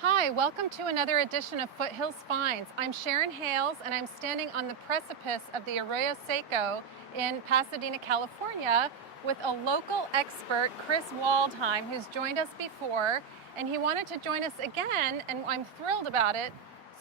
Hi, welcome to another edition of Foothills Finds. I'm Sharon Hales, and I'm standing on the precipice of the Arroyo Seco in Pasadena, California, with a local expert, Chris Waldheim, who's joined us before, and he wanted to join us again, and I'm thrilled about it,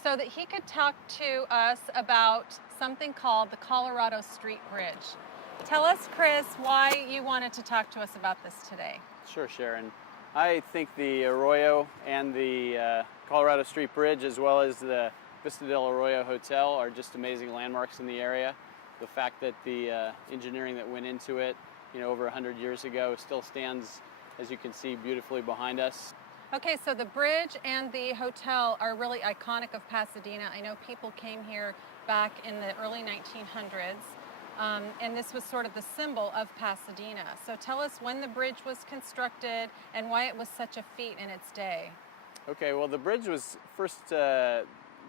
so that he could talk to us about something called the Colorado Street Bridge. Tell us, Chris, why you wanted to talk to us about this today. Sure, Sharon. I think the Arroyo and the Colorado Street Bridge, as well as the Vista del Arroyo Hotel, are just amazing landmarks in the area. The fact that the engineering that went into it, over 100 years ago, still stands, as you can see, beautifully behind us. Okay, so the bridge and the hotel are really iconic of Pasadena. I know people came here back in the early 1900s. And this was sort of the symbol of Pasadena. So tell us when the bridge was constructed and why it was such a feat in its day. Okay, well, the bridge was first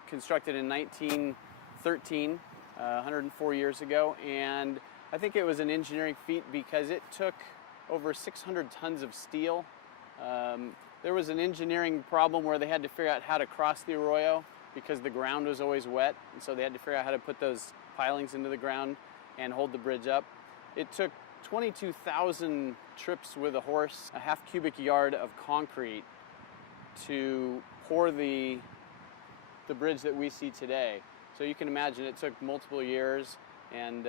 constructed in 1913, 104 years ago, and I think it was an engineering feat because it took over 600 tons of steel. There was an engineering problem where they had to figure out how to cross the Arroyo because the ground was always wet, and so they had to figure out how to put those pilings into the ground and hold the bridge up. It took 22,000 trips with a horse, a half cubic yard of concrete to pour the bridge that we see today. So you can imagine it took multiple years, and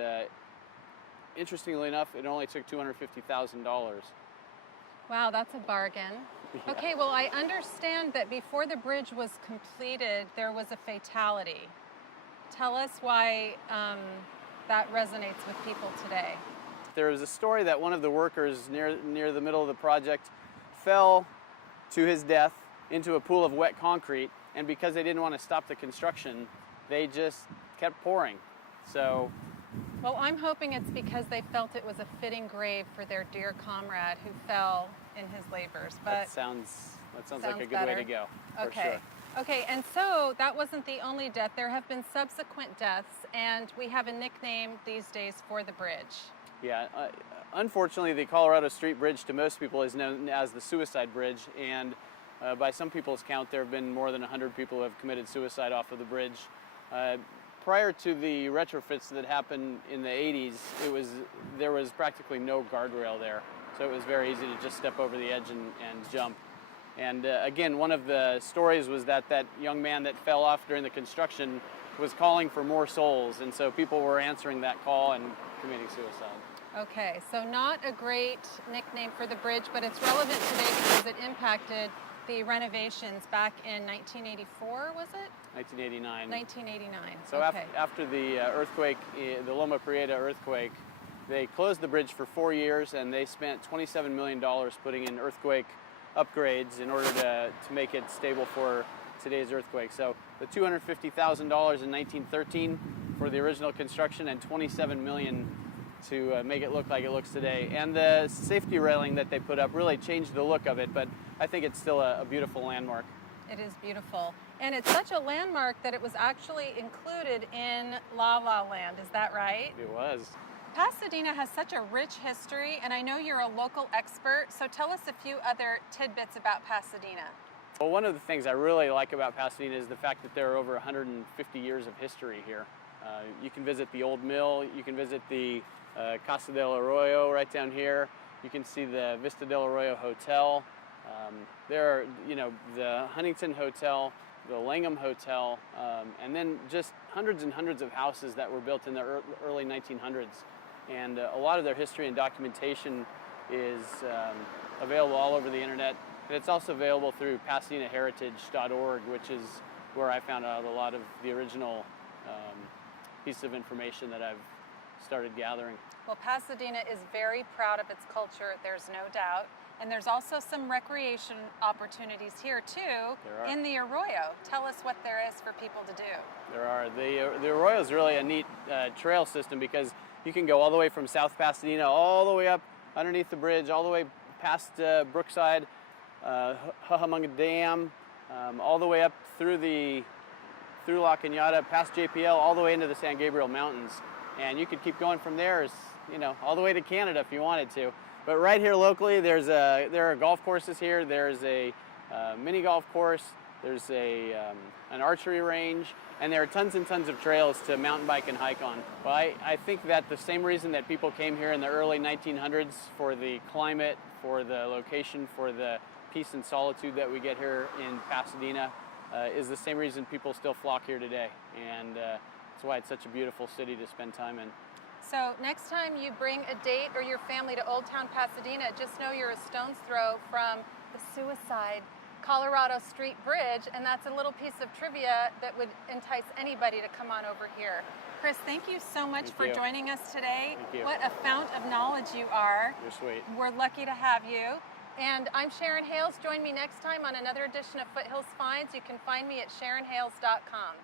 interestingly enough, it only took $250,000. Wow, that's a bargain. Yeah. Okay, well, I understand that before the bridge was completed, there was a fatality. Tell us why that resonates with people today. There was a story that one of the workers near the middle of the project fell to his death into a pool of wet concrete, and because they didn't want to stop the construction, they just kept pouring. So, well, I'm hoping it's because they felt it was a fitting grave for their dear comrade who fell in his labors. But that sounds like a good better. way to go. Okay. For sure. Okay, and so that wasn't the only death. There have been subsequent deaths, and we have a nickname these days for the bridge. Yeah, unfortunately, the Colorado Street Bridge to most people is known as the Suicide Bridge, and by some people's count, there have been more than 100 people who have committed suicide off of the bridge. Prior to the retrofits that happened in the 80s, there was practically no guardrail there, so it was very easy to just step over the edge and jump. And again, one of the stories was that young man that fell off during the construction was calling for more souls, and so people were answering that call and committing suicide. Okay, so not a great nickname for the bridge, but it's relevant today because it impacted the renovations back in 1984, was it? 1989. 1989. So okay. after the earthquake, the Loma Prieta earthquake, they closed the bridge for 4 years, and they spent $27 million putting in earthquake upgrades in order to make it stable for today's earthquake. So the $250,000 in 1913 for the original construction, and $27 million to make it look like it looks today. And the safety railing that they put up really changed the look of it, but I think it's still a beautiful landmark. It is beautiful. And it's such a landmark that it was actually included in La La Land, is that right? It was. Pasadena has such a rich history, and I know you're a local expert, so tell us a few other tidbits about Pasadena. Well, one of the things I really like about Pasadena is the fact that there are over 150 years of history here. You can visit the old mill, you can visit the Casa del Arroyo right down here, you can see the Vista del Arroyo Hotel. There are, the Huntington Hotel, the Langham Hotel, and then just hundreds and hundreds of houses that were built in the early 1900s. And a lot of their history and documentation is available all over the internet. And it's also available through PasadenaHeritage.org, which is where I found out a lot of the original pieces of information that I've started gathering. Well, Pasadena is very proud of its culture, there's no doubt. And there's also some recreation opportunities here too in the Arroyo. Tell us what there is for people to do. There are. The Arroyo is really a neat trail system because you can go all the way from South Pasadena all the way up underneath the bridge, all the way past Brookside, Hucamonga Dam, all the way up through La Cañada, past JPL, all the way into the San Gabriel Mountains. And you could keep going from there, all the way to Canada if you wanted to. But right here locally, there are golf courses here. There's a mini golf course. There's an archery range, and there are tons and tons of trails to mountain bike and hike on. Well, I think that the same reason that people came here in the early 1900s for the climate, for the location, for the peace and solitude that we get here in Pasadena is the same reason people still flock here today. And that's why it's such a beautiful city to spend time in. So next time you bring a date or your family to Old Town Pasadena, just know you're a stone's throw from the Suicide Colorado Street Bridge, and that's a little piece of trivia that would entice anybody to come on over here. Chris, thank you so much for joining us today. Thank you. What a fount of knowledge you are. You're sweet. We're lucky to have you. And I'm Sharon Hales. Join me next time on another edition of Foothills Finds. You can find me at SharonHales.com.